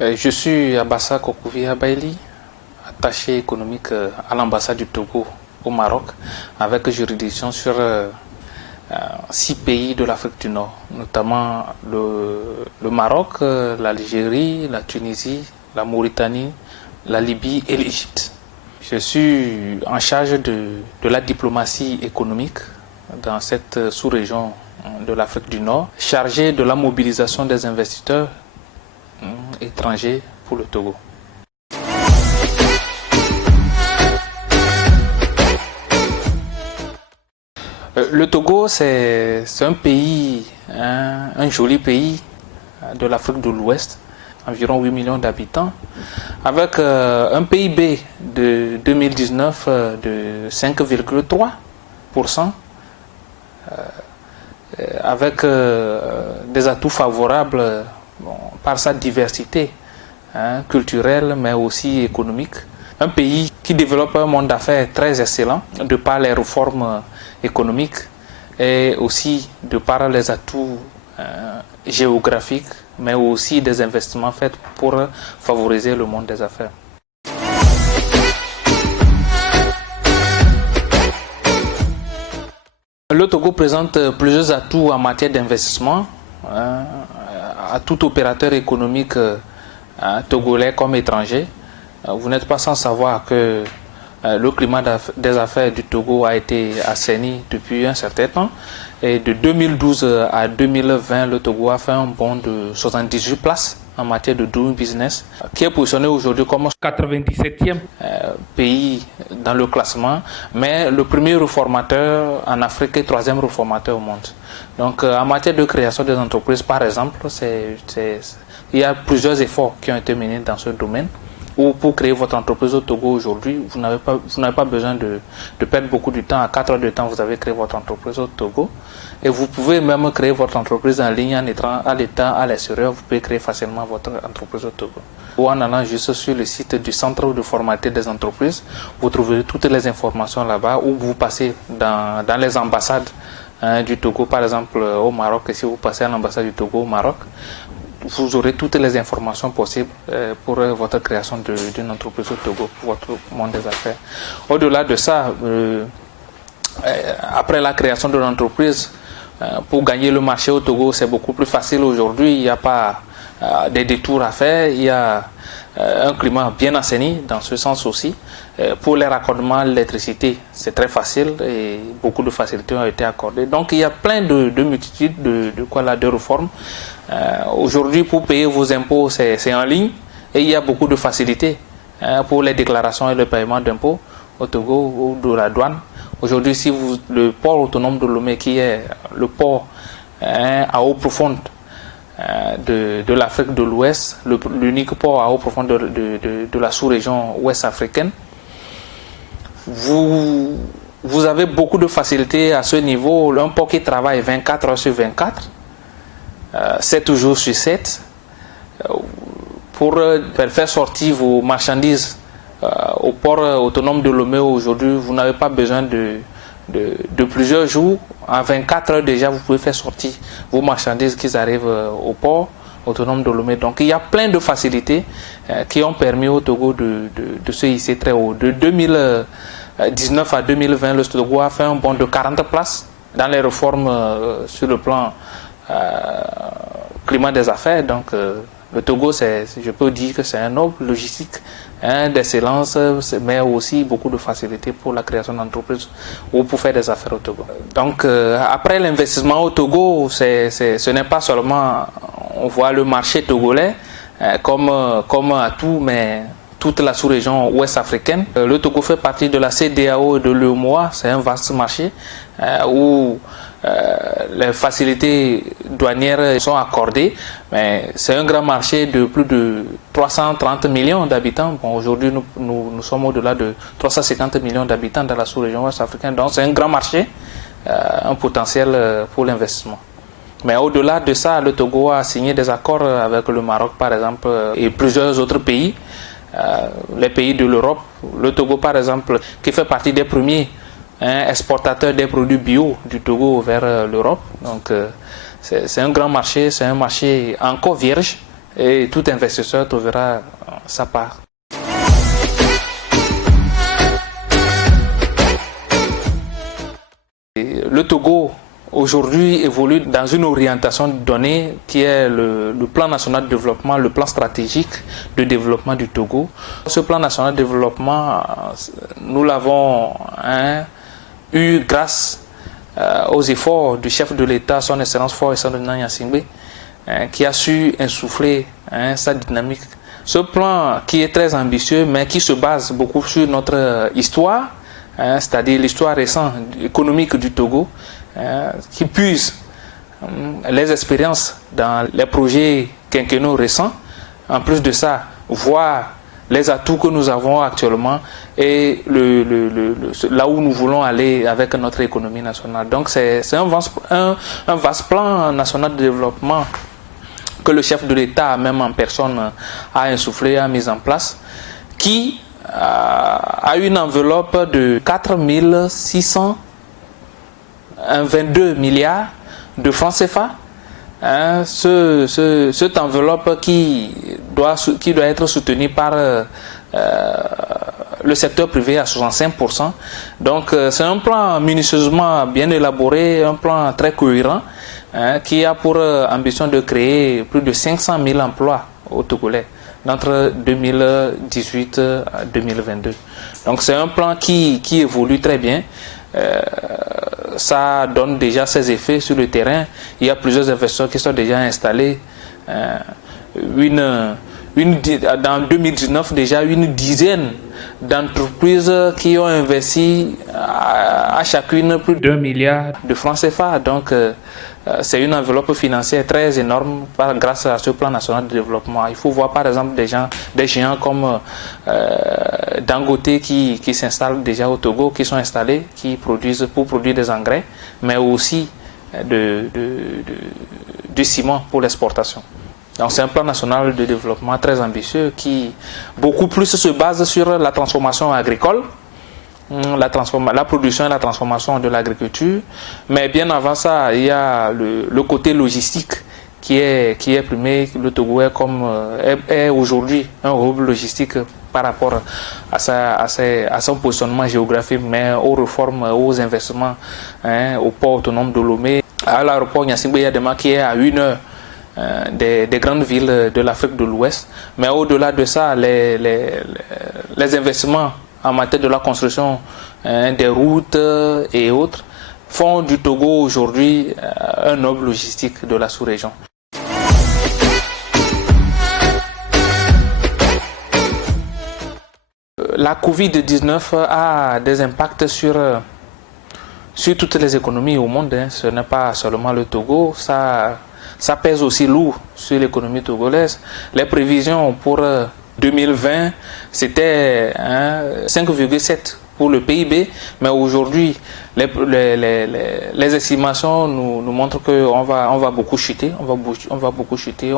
Je suis Abassa Kokouvia Baili, attaché économique à l'ambassade du Togo au Maroc, avec juridiction sur 6 pays de l'Afrique du Nord, notamment le Maroc, l'Algérie, la Tunisie, la Mauritanie, la Libye et l'Égypte. Je suis en charge de la diplomatie économique dans cette sous-région de l'Afrique du Nord, chargé de la mobilisation des investisseurs étrangers pour le Togo. Le Togo, c'est un pays, un joli pays de l'Afrique de l'Ouest, environ 8 millions d'habitants, avec un PIB de 2019 de 5,3%, avec des atouts favorables par sa diversité culturelle, mais aussi économique. Un pays qui développe un monde d'affaires très excellent de par les réformes économiques et aussi de par les atouts géographiques, mais aussi des investissements faits pour favoriser le monde des affaires. Le Togo présente plusieurs atouts en matière d'investissement à tout opérateur économique togolais comme étranger. Vous n'êtes pas sans savoir que le climat des affaires du Togo a été assaini depuis un certain temps. Et de 2012 à 2020, le Togo a fait un bond de 78 places en matière de doing business, qui est positionné aujourd'hui comme 97e pays dans le classement, mais le premier réformateur en Afrique et 3e réformateur au monde. Donc en matière de création des entreprises, par exemple, il y a plusieurs efforts qui ont été menés dans ce domaine. Ou pour créer votre entreprise au Togo aujourd'hui, vous n'avez pas besoin de perdre beaucoup de temps. À 4 heures de temps, vous avez créé votre entreprise au Togo. Et vous pouvez même créer votre entreprise en ligne, en étant à l'état, à l'extérieur. Vous pouvez créer facilement votre entreprise au Togo. Ou en allant juste sur le site du Centre de formalité des entreprises, vous trouverez toutes les informations là-bas. Ou vous passez dans les ambassades du Togo, par exemple au Maroc. Et si vous passez à l'ambassade du Togo au Maroc, vous aurez toutes les informations possibles pour votre création d'une entreprise au Togo, pour votre monde des affaires. Au-delà de ça, après la création de l'entreprise, pour gagner le marché au Togo, c'est beaucoup plus facile aujourd'hui. Il n'y a pas des détours à faire. Il y a un climat bien assaini dans ce sens aussi. Pour les raccordements à l'électricité, c'est très facile et beaucoup de facilités ont été accordées. Donc il y a plein de multitudes de réformes. Aujourd'hui, pour payer vos impôts, c'est en ligne et il y a beaucoup de facilités pour les déclarations et le paiement d'impôts au Togo ou de la douane. Aujourd'hui, si le port autonome de Lomé, qui est le port à eau profonde de l'Afrique de l'Ouest, l'unique port à eau profonde de la sous-région ouest africaine, vous avez beaucoup de facilités à ce niveau. Un port qui travaille 24 heures sur 24, 7 jours sur 7, pour faire sortir vos marchandises au port autonome de Lomé aujourd'hui. Vous n'avez pas besoin de plusieurs jours. En 24 heures déjà, vous pouvez faire sortir vos marchandises qui arrivent au port autonome de Lomé. Donc il y a plein de facilités qui ont permis au Togo de se hisser très haut. De 2019 à 2020, le Togo a fait un bond de 40 places dans les réformes sur le plan climat des affaires. Donc le Togo, je peux dire que c'est un hub logistique d'excellence, mais aussi beaucoup de facilité pour la création d'entreprises ou pour faire des affaires au Togo. Donc après l'investissement au Togo, ce n'est pas seulement, on voit le marché togolais comme atout, mais toute la sous-région ouest africaine. Le Togo fait partie de la CEDEAO et de l'UEMOA. C'est un vaste marché où les facilités douanières sont accordées, mais c'est un grand marché de plus de 330 millions d'habitants. Bon, aujourd'hui, nous sommes au-delà de 350 millions d'habitants dans la sous-région ouest africaine, donc c'est un grand marché, un potentiel pour l'investissement. Mais au-delà de ça, le Togo a signé des accords avec le Maroc, par exemple, et plusieurs autres pays, les pays de l'Europe. Le Togo, par exemple, qui fait partie des premiers exportateur des produits bio du Togo vers l'Europe. Donc c'est un grand marché, c'est un marché encore vierge et tout investisseur trouvera sa part. Et le Togo aujourd'hui évolue dans une orientation donnée qui est le plan national de développement, le plan stratégique de développement du Togo. Ce plan national de développement, nous l'avons eu grâce aux efforts du chef de l'État, son Excellence Faure Gnassingbé Gnassingbé, qui a su insuffler sa dynamique. Ce plan qui est très ambitieux, mais qui se base beaucoup sur notre histoire, c'est-à-dire l'histoire récente économique du Togo, qui puise les expériences dans les projets quinquennaux récents. En plus de ça, voir les atouts que nous avons actuellement et là où nous voulons aller avec notre économie nationale. Donc c'est un vaste plan national de développement que le chef de l'État, même en personne, a insufflé, a mis en place, qui a une enveloppe de 4 622 milliards de francs CFA. Cette enveloppe qui doit être soutenue par le secteur privé à 65%. Donc c'est un plan minutieusement bien élaboré, un plan très cohérent qui a pour ambition de créer plus de 500 000 emplois au Togolais entre 2018 à 2022. Donc c'est un plan qui évolue très bien. Ça donne déjà ses effets sur le terrain. Il y a plusieurs investisseurs qui sont déjà installés. Dans 2019, déjà une dizaine d'entreprises qui ont investi à chacune plus de 2 milliards de francs CFA. Donc c'est une enveloppe financière très énorme grâce à ce plan national de développement. Il faut voir par exemple des géants comme Dangote qui s'installent déjà au Togo, qui sont installés, qui produisent pour produire des engrais, mais aussi du ciment pour l'exportation. Donc c'est un plan national de développement très ambitieux qui beaucoup plus se base sur la transformation agricole, la production et la transformation de l'agriculture, mais bien avant ça, il y a le côté logistique qui est primé. Le Togo est aujourd'hui un hub logistique par rapport à son positionnement géographique, mais aux réformes, aux investissements, au port autonome de Lomé, à l'aéroport Gnassingbé Yadema qui est à 1 heure des grandes villes de l'Afrique de l'Ouest. Mais au-delà de ça, les investissements en matière de la construction des routes et autres font du Togo aujourd'hui un hub logistique de la sous-région. La Covid-19 a des impacts sur toutes les économies au monde. Ce n'est pas seulement le Togo, ça pèse aussi lourd sur l'économie togolaise. Les prévisions pour 2020, c'était 5,7 pour le PIB, mais aujourd'hui, les estimations nous montrent qu'on va beaucoup chuter, on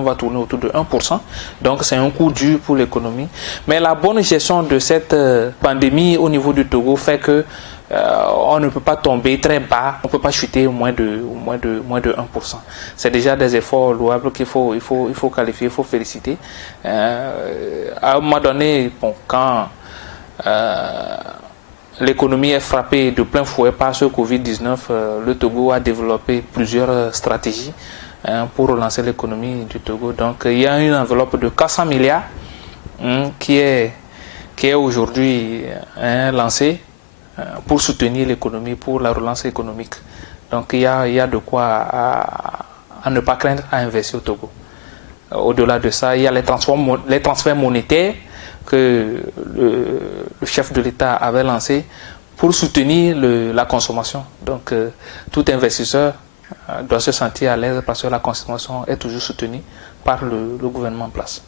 va tourner autour de 1%. Donc c'est un coup dur pour l'économie. Mais la bonne gestion de cette pandémie au niveau du Togo fait que on ne peut pas tomber très bas, on ne peut pas chuter moins de 1%. C'est déjà des efforts louables qu'il faut qualifier, il faut féliciter. À un moment donné, quand l'économie est frappée de plein fouet par ce Covid-19, le Togo a développé plusieurs stratégies pour relancer l'économie du Togo. Donc il y a une enveloppe de 400 milliards qui est aujourd'hui lancée pour soutenir l'économie, pour la relance économique. Donc il y a de quoi à ne pas craindre à investir au Togo. Au-delà de ça, il y a les transferts monétaires que le chef de l'État avait lancé pour soutenir la consommation. Donc tout investisseur doit se sentir à l'aise parce que la consommation est toujours soutenue par le gouvernement en place.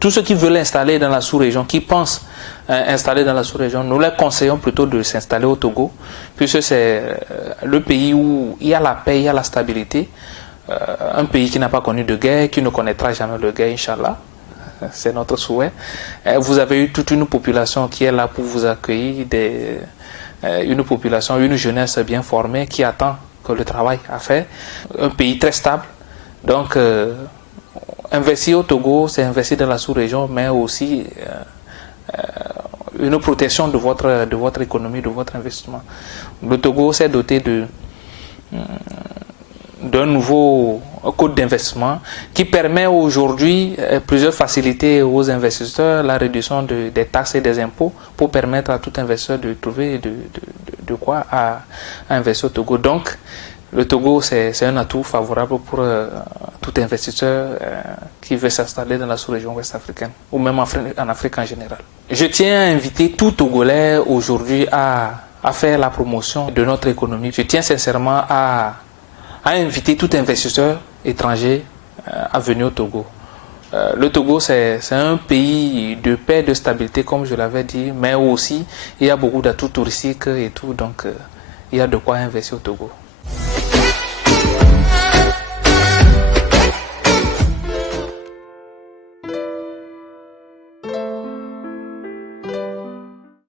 Tous ceux qui veulent installer dans la sous-région, qui pensent installer dans la sous-région, nous leur conseillons plutôt de s'installer au Togo, puisque c'est le pays où il y a la paix, il y a la stabilité, un pays qui n'a pas connu de guerre, qui ne connaîtra jamais de guerre, Inch'Allah. C'est notre souhait. Vous avez eu toute une population qui est là pour vous accueillir, une population, une jeunesse bien formée qui attend que le travail à faire. Un pays très stable. Donc, investir au Togo, c'est investir dans la sous-région, mais aussi une protection de votre économie, de votre investissement. Le Togo s'est doté d'un nouveau code d'investissement qui permet aujourd'hui plusieurs facilités aux investisseurs, la réduction des taxes et des impôts pour permettre à tout investisseur de trouver de quoi à investir au Togo. Donc, le Togo, c'est un atout favorable pour tout investisseur qui veut s'installer dans la sous-région ouest-africaine ou même en Afrique en général. Je tiens à inviter tout Togolais aujourd'hui à faire la promotion de notre économie. Je tiens sincèrement à inviter tout investisseur étranger à venir au Togo. Le Togo, c'est un pays de paix, de stabilité, comme je l'avais dit, mais aussi il y a beaucoup d'atouts touristiques et tout, donc il y a de quoi investir au Togo.